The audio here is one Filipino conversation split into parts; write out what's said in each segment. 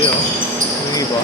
Hindi oh. Yung iba.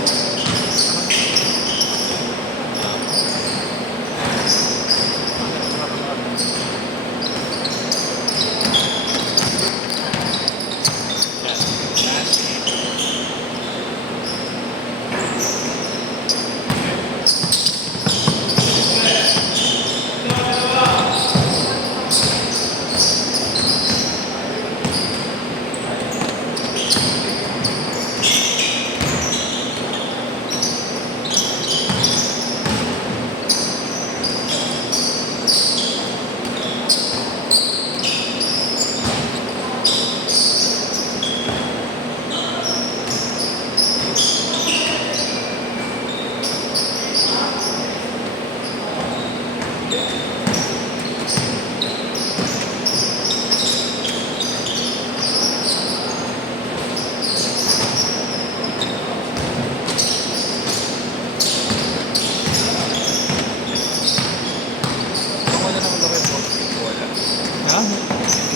Ha?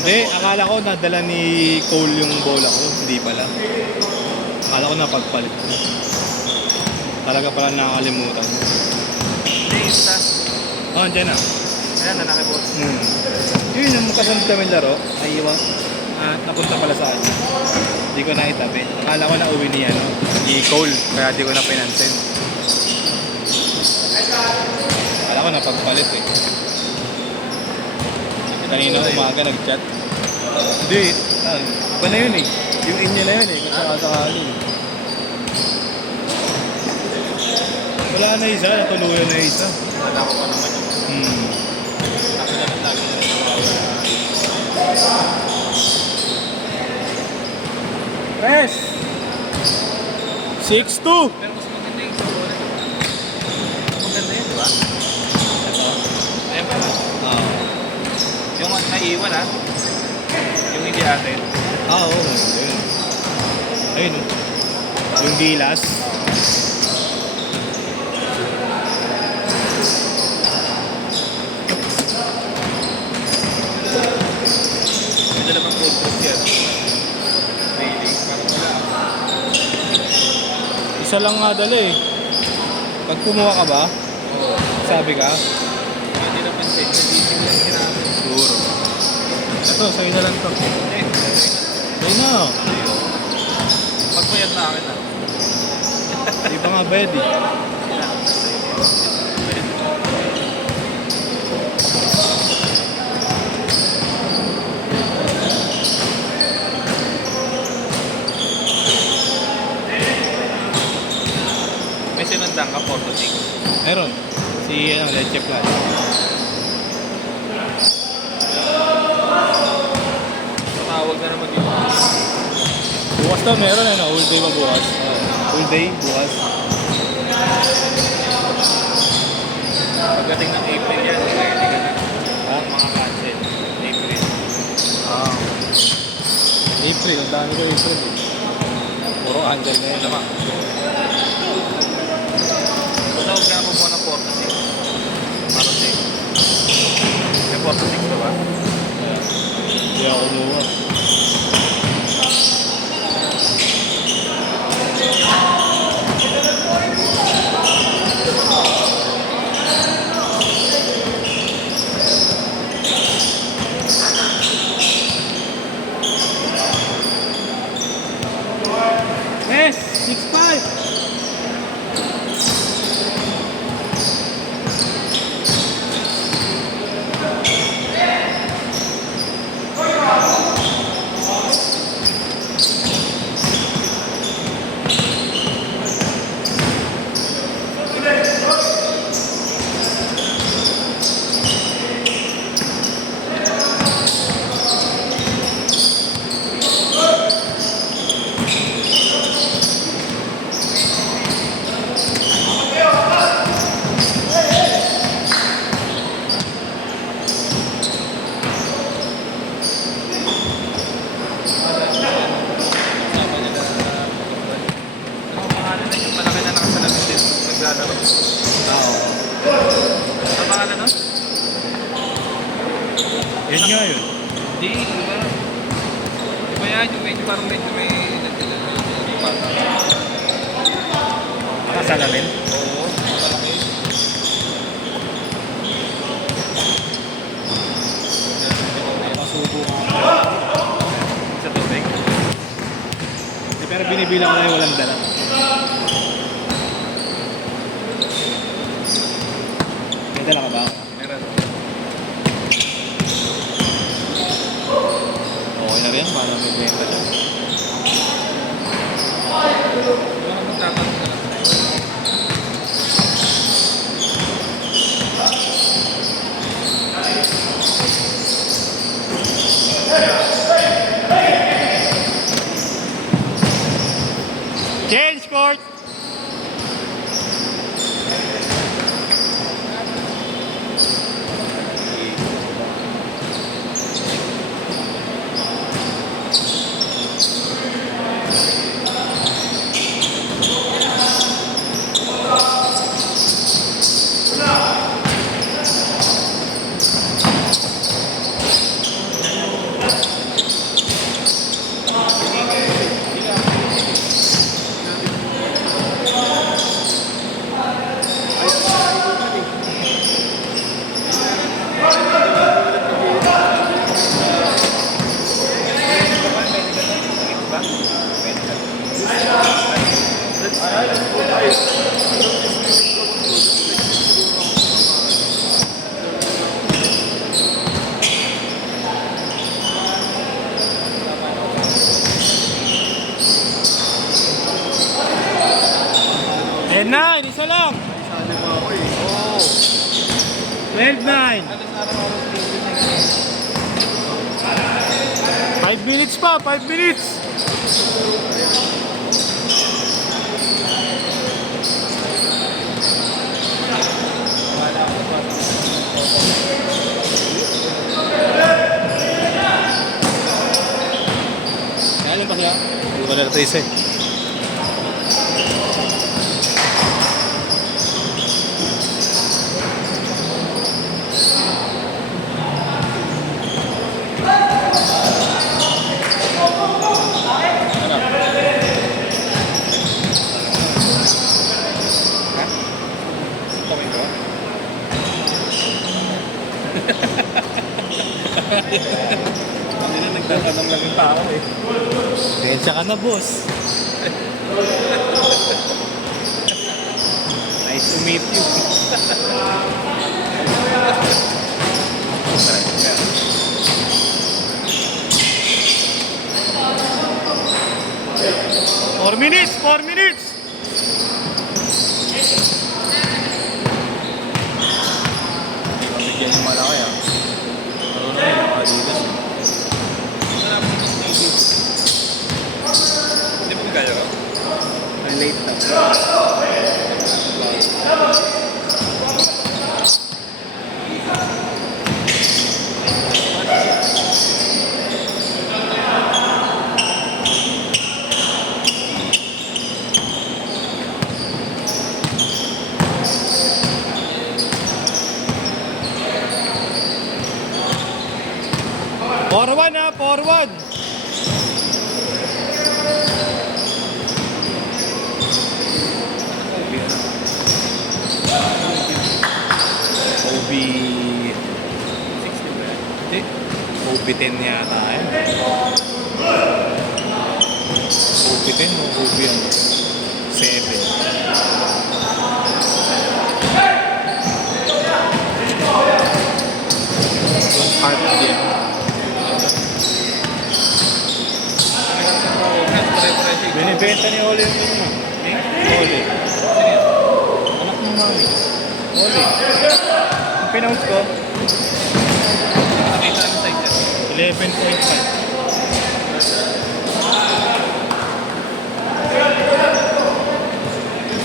Hindi, akala ko nadala ni Cole yung bola ko. Hindi pala. Akala ko napagpalit ko. Talaga pala nakakalimutan. Insta. Oh, andyan na. Ayan, nanakibot. Yun yung kasunod kami laro. Ay, iwan. Napunta pala sa akin. Hindi ko na itabi. Akala ko na uwi ni Cole. Kaya di ko na pinansin. Akala ko napagpalit eh. Kanina umaga nag-chat. Hindi. Iba na yun eh. Yung inyo na yun eh. Kung sakasakali. Wala na isa. Natuluyan na isa. Wala ko pa naman yung ako naman lagi na Press! 6-2! pero mas maganda yung sa bola. Maganda yun, di ba? Ito. Ayan pa. Yung naiiwan yung hindi atin. Oo. Ayun. Ayun. Yung gilas. May dalawang gold post yan. Really? Parang wala. Isa lang nga dala eh. Pag kumuha ka ba? Oo. Sabi ka? Hindi napansin. Nag-iisip lang sinabi. Siguro. Ito, sa'yo na lang to. Sa'yo na. Pagbayad na akin Di pa nga bayad eh. May sinundan ka, 4-6. Meron. Si Leche Plan. Tumawag na naman yung Bukas daw meron all day ba bukas? All day, bukas. pagdating ng April yan. Ready ka na. Ha? Mga cancel. April. Ah. April, ang dami ko April eh. Puro handle na yun naman. Tawag na ako muna ng 4-6. Para safe. May 4-6 ka ba? Hindi ako kumuha. Yes! 6-5! naglalaro. Oo. Ano pangalan nun? Yun nga yun. Di, iba. Iba yan, yung medyo parang medyo may bata. Salamin. Oo, malaki. Pasubo nga. Sa tubig. Pero binibilang ko na yung walang dala. May dala ka ba? Meron. Okay na rin, para may benta siya. Baka magtatanong na lang. Change court! Eh, 9, isa lang. Sabi mo ako eh. Oo. 12-9. 5 minutes pa, 5 minutes. Kaya lang pa siya? Hindi ko na-trace eh. Hindi na nagtatanong lang yung tao eh. Pensya ka na, boss. Nice to meet you. 4 minutes, 4 minutes. Bigyan yung malaki ah. Ano na yung Adidas. Hindi mo kaya ka? Ay, late na. Forward na, forward. OB 60 ba yan? Hindi. OB 10 yata eh. OB 10 o OB ano? 7. Yung heart again. Binibenta ni Ole yung yun. Ole. Anak ng mami. Ole. Ang pinounce ko, Nakita ang site yan. 11.5.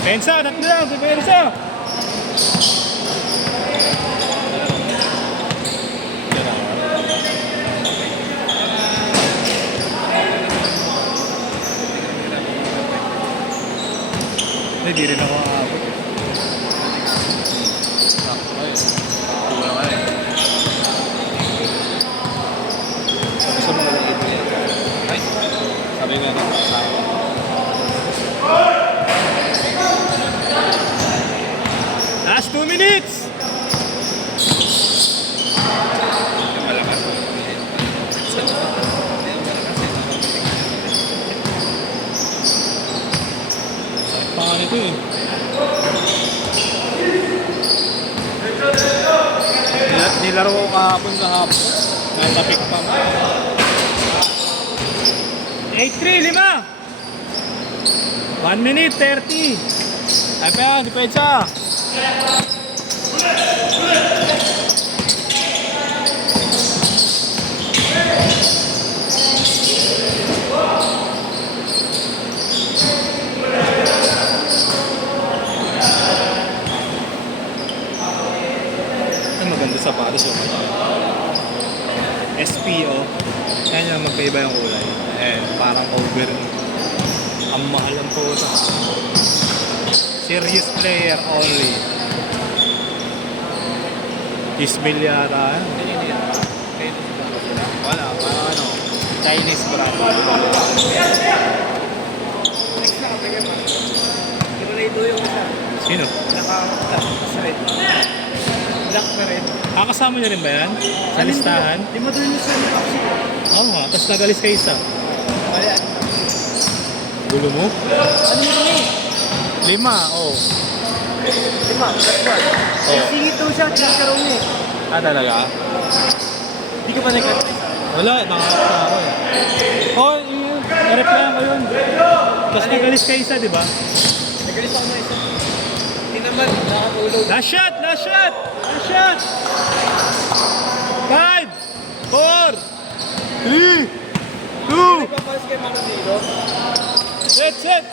Pensa, anak na lang si Pensa. Hindi rin ako aabot. Kulang ka eh. Gusto mo lang ito yan. Ay, Sabi nga ng asawa. minutes! Yung malakas. Sakit pa nga nito eh. Nilaro ko kahapon sa hapon. Natapik pa mo. 8-3, 5! 1 minute, 30. Ay pa yan, di pa isa. Ay, maganda sapatos yung SPO. Yan yung magkaiba yung kulay. Eh, parang over. Ang mahal ang puta. Serious player only. Ismail yata. Hindi yan. Kayo ito sila. Wala, parang ano. Chinese brand. Next na kapag yung Ito yung isa. Sino? Sa red. Black na red. Kasama niyo rin ba yan? Sa listahan? Di mo doon yung sa Maxi. Oo nga, tapos nagalis ka isa. Kaya, Gulo mo? ano mo doon 5, oh. 5, that's one. Oh. Singit daw siya, kinakaroon eh. Talaga? Hindi ka pa nag-cut. Wala, nakakita na ako eh. Oh, yun. Na-reply ko yun. Tapos nagalis ka isa, di ba? Nagalis ako na isa. Hindi naman, nakatulog. Last shot! Last shot! Last shot! 5, 4, 3, 2, Papalas kay Mano dito. set!